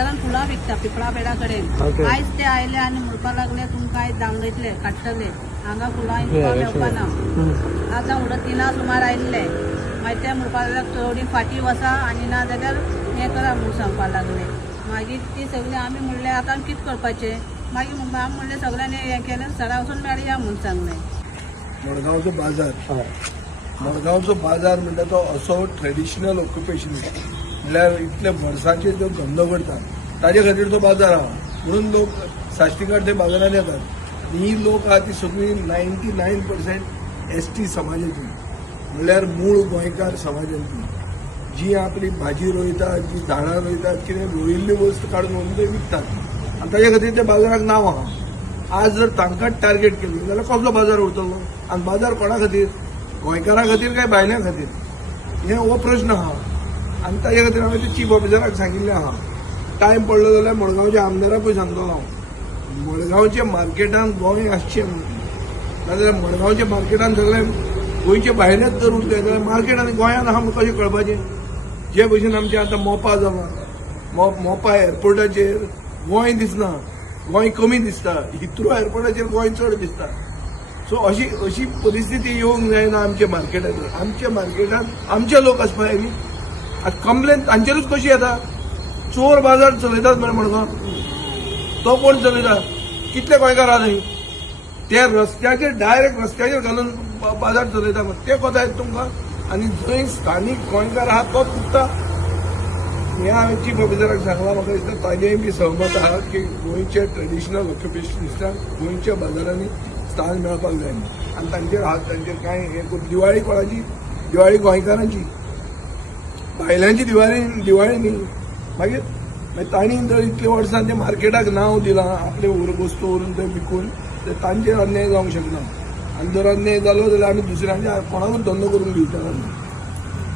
बाजारात फुलां विकता पिपळा पेडा कडेन आयज ते आयले आनी म्हणपाक लागले तुमकां आयज दामलयतले काडटले हांगा फुलां तुका मेवपाना आतां उडत 3 सुमार आयिल्ले मागीर ते म्हणपाक लागले थोडी फाटी वचा आनी ना जाल्यार हें करा म्हणून सांगपाक लागले मागीर ती सगळी आमी म्हणलें आतां कितें करपाचें मागीर आमी म्हणलें सगळ्यांनी हें केलें सरा वचून मेळया म्हणून सांगलें मडगांवचो बाजार मडगांवचो बाजार म्हणटा तो असो ट्रेडिशनल ऑक्युपेशन म्हळ्यार इतले वर्सांचे जो धंदो करता ताजे खातीर तो बाजार आहा म्हणून लोक साश्टीकार ते बाजारात येतात ही लोक आहा ती सगळी 99% ST समाजाची म्हळ्यार मूळ गोंयकार समाजांतली जी आपली भाजी रोयतात जी झाडां रोयतात कितें रोयिल्ली वस्त काडून व्हरून ते विकतात आनी ताजे खातीर ते बाजाराक नांव आहा आज जर तांकांच टार्गेट केली जाल्यार कसलो बाजार उरतलो आनी बाजार कोणा खातीर गोंयकारां खातीर काय भायल्यां खातीर हें हो प्रश्न आहा आनी ताजे खातीर हांवें ते चीफ ऑफिसराक सांगिल्लें आहा टायम पडलो जाल्यार मडगांवच्या आमदाराकूय सांगतलो हांव मडगांवच्या मार्केटांत गोंय आसचें नाजाल्यार मडगांवच्या मार्केटांत सगळे गोंयचे भायलेच जर उरले जाल्यार मार्केट आनी गोंयांत आहा म्हणून कशें कळपाचें जे भशेन आमचें आतां मोपा जालां मोपा एअरपोर्टाचेर गोंय दिसना गोंय कमी दिसता हिथ्रो एअरपोर्टाचेर गोंय चड दिसता सो अशी परिस्थिती येवंक जायना आमच्या मार्केटांत आमचे लोक आसपाक जाय न्ही आतां कंप्लेन तांचेरूच कशी येता चोर बाजार चलयतात मडगांव तो कोण चलयता कितले गोंयकार आहा थंय ते रस्त्याचेर डायरेक्ट रस्त्याचेर घालून बाजार चलयता ते कोता येता तुमकां आनी जंय स्थानीक गोंयकार आहा तोच चुकता हें हांवें चीफ ऑफिसराक सांगलां म्हाका दिसता ताजेय बी सहमत आहा की गोंयचे ट्रेडिशनल ऑक्युपेशनिस्टांक गोंयच्या बाजारांनी स्थान मेळपाक जाय आनी तांचेर कांय हें करून दिवाळी कोणाची दिवाळी गोंयकारांची भायल्यांची दिवाळी न्ही मागीर तांणी जर इतले वर्सां ते मार्केटाक नांव दिलां आपले वस्तू व्हरून थंय विकून तर तांचेर अन्याय जावंक शकना आनी जर अन्याय जालो जाल्यार आमी दुसऱ्यांच्या कोणाकूच धंदो करूंक दिवचना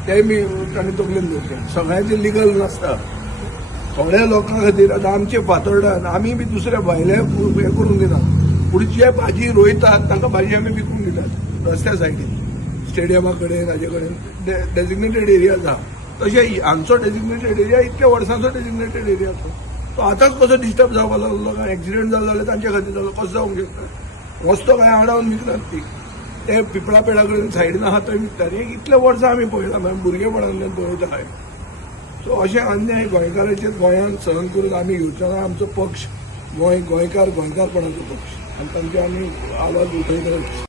तेय बी तांणी तकलेन दवरचें सगळ्यांचें लिगल नासता थोड्या लोकां खातीर आतां आमचे फातोर्डान आमी बी दुसऱ्या भायले हें करूंक दिना पूण जे भाजी रोयतात तांकां भाजी आमी विकूंक दितात रस्त्या सायडीन स्टेडियमा कडेन हाजे कडेन डेजिग्नेटेड एरियाज आहा तशें हांगचो डेजिग्नेटेड एरिया इतल्या वर्सांचो डेजिग्नेटेड एरिया तो आतांच कसो डिस्टर्ब जावपाक लागलो काय एक्सिडेंट जालो जाल्यार तांचे खातीर जालो कसो जावंक शकता वस्तो काय आडावन विकतात ती ते पिपळा पेडा कडेन सायडीन आहा थंय विकतात हें इतले वर्सां आमी पळयलां मागीर भुरगेपणांतल्यान पळयता काय सो अशें अन्याय गोंयकाराचेर गोंयांत सहन करून आमी घेवचो ना आमचो पक्ष गोंयकार गोंयकारपणाचो पक्ष आनी तांचे आमी आवाज उठयतात